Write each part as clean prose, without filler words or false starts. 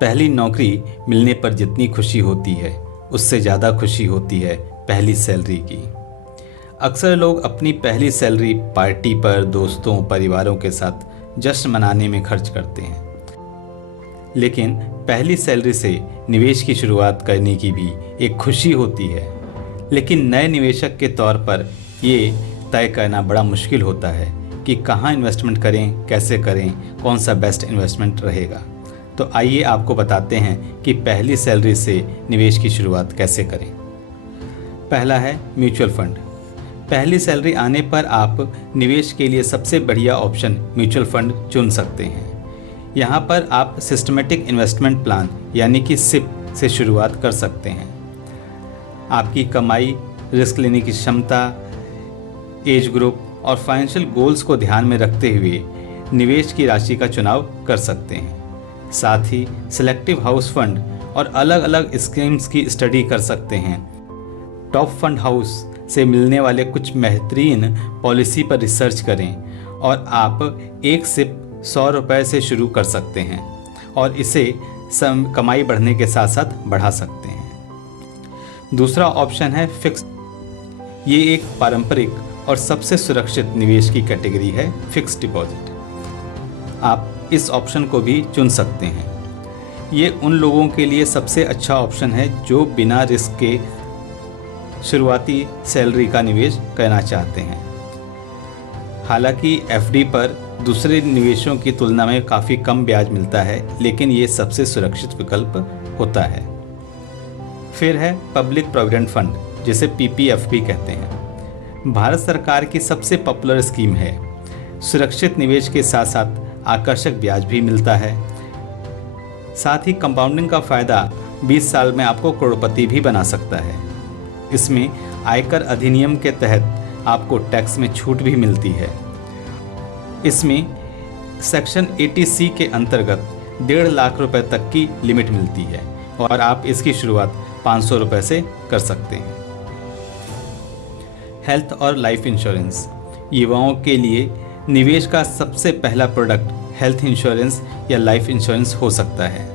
पहली नौकरी मिलने पर जितनी खुशी होती है उससे ज़्यादा खुशी होती है पहली सैलरी की। अक्सर लोग अपनी पहली सैलरी पार्टी पर दोस्तों परिवारों के साथ जश्न मनाने में खर्च करते हैं, लेकिन पहली सैलरी से निवेश की शुरुआत करने की भी एक खुशी होती है। लेकिन नए निवेशक के तौर पर ये तय करना बड़ा मुश्किल होता है कि कहाँ इन्वेस्टमेंट करें, कैसे करें, कौन सा बेस्ट इन्वेस्टमेंट रहेगा। तो आइए आपको बताते हैं कि पहली सैलरी से निवेश की शुरुआत कैसे करें। पहला है म्यूचुअल फंड। पहली सैलरी आने पर आप निवेश के लिए सबसे बढ़िया ऑप्शन म्यूचुअल फंड चुन सकते हैं। यहाँ पर आप सिस्टमेटिक इन्वेस्टमेंट प्लान यानी कि सिप से शुरुआत कर सकते हैं। आपकी कमाई, रिस्क लेने की क्षमता, एज ग्रुप और फाइनेंशियल गोल्स को ध्यान में रखते हुए निवेश की राशि का चुनाव कर सकते हैं। साथ ही सिलेक्टिव हाउस फंड और अलग अलग स्कीम्स की स्टडी कर सकते हैं। टॉप फंड हाउस से मिलने वाले कुछ बेहतरीन पॉलिसी पर रिसर्च करें और आप एक सिप 100 रुपये से शुरू कर सकते हैं और इसे कमाई बढ़ने के साथ साथ बढ़ा सकते हैं। दूसरा ऑप्शन है फिक्स। ये एक पारंपरिक और सबसे सुरक्षित निवेश की कैटेगरी है फिक्स डिपॉजिट। आप इस ऑप्शन को भी चुन सकते हैं। ये उन लोगों के लिए सबसे अच्छा ऑप्शन है जो बिना रिस्क के शुरुआती सैलरी का निवेश करना चाहते हैं। हालांकि एफडी पर दूसरे निवेशों की तुलना में काफ़ी कम ब्याज मिलता है, लेकिन ये सबसे सुरक्षित विकल्प होता है। फिर है पब्लिक प्रोविडेंट फंड, जिसे पीपीएफ भी कहते हैं। भारत सरकार की सबसे पॉपुलर स्कीम है। सुरक्षित निवेश के साथ साथ आकर्षक ब्याज भी मिलता है। साथ ही कंपाउंडिंग का फ़ायदा 20 साल में आपको करोड़पति भी बना सकता है। इसमें आयकर अधिनियम के तहत आपको टैक्स में छूट भी मिलती है। इसमें सेक्शन 80C के अंतर्गत 1.5 लाख रुपए तक की लिमिट मिलती है और आप इसकी शुरुआत 500 रुपये से कर सकते हैं। हेल्थ और लाइफ इंश्योरेंस। युवाओं के लिए निवेश का सबसे पहला प्रोडक्ट हेल्थ इंश्योरेंस या लाइफ इंश्योरेंस हो सकता है।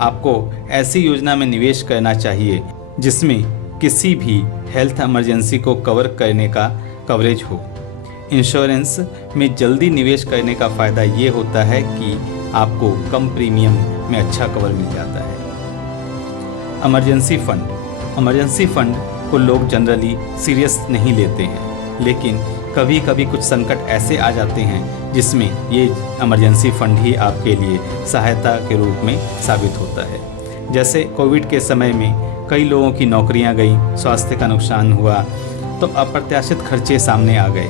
आपको ऐसी योजना में निवेश करना चाहिए जिसमें किसी भी हेल्थ इमरजेंसी को कवर करने का कवरेज हो। इंश्योरेंस में जल्दी निवेश करने का फ़ायदा ये होता है कि आपको कम प्रीमियम में अच्छा कवर मिल जाता है। इमरजेंसी फंड को लोग जनरली सीरियस नहीं लेते हैं, लेकिन कभी कभी कुछ संकट ऐसे आ जाते हैं जिसमें ये इमरजेंसी फंड ही आपके लिए सहायता के रूप में साबित होता है। जैसे कोविड के समय में कई लोगों की नौकरियां गई, स्वास्थ्य का नुकसान हुआ, तो अप्रत्याशित खर्चे सामने आ गए।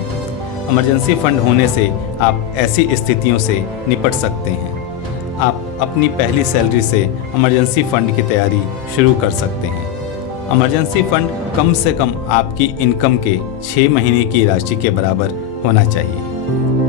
इमरजेंसी फंड होने से आप ऐसी स्थितियों से निपट सकते हैं। आप अपनी पहली सैलरी से इमरजेंसी फंड की तैयारी शुरू कर सकते हैं। इमरजेंसी फंड कम से कम आपकी इनकम के 6 महीने की राशि के बराबर होना चाहिए।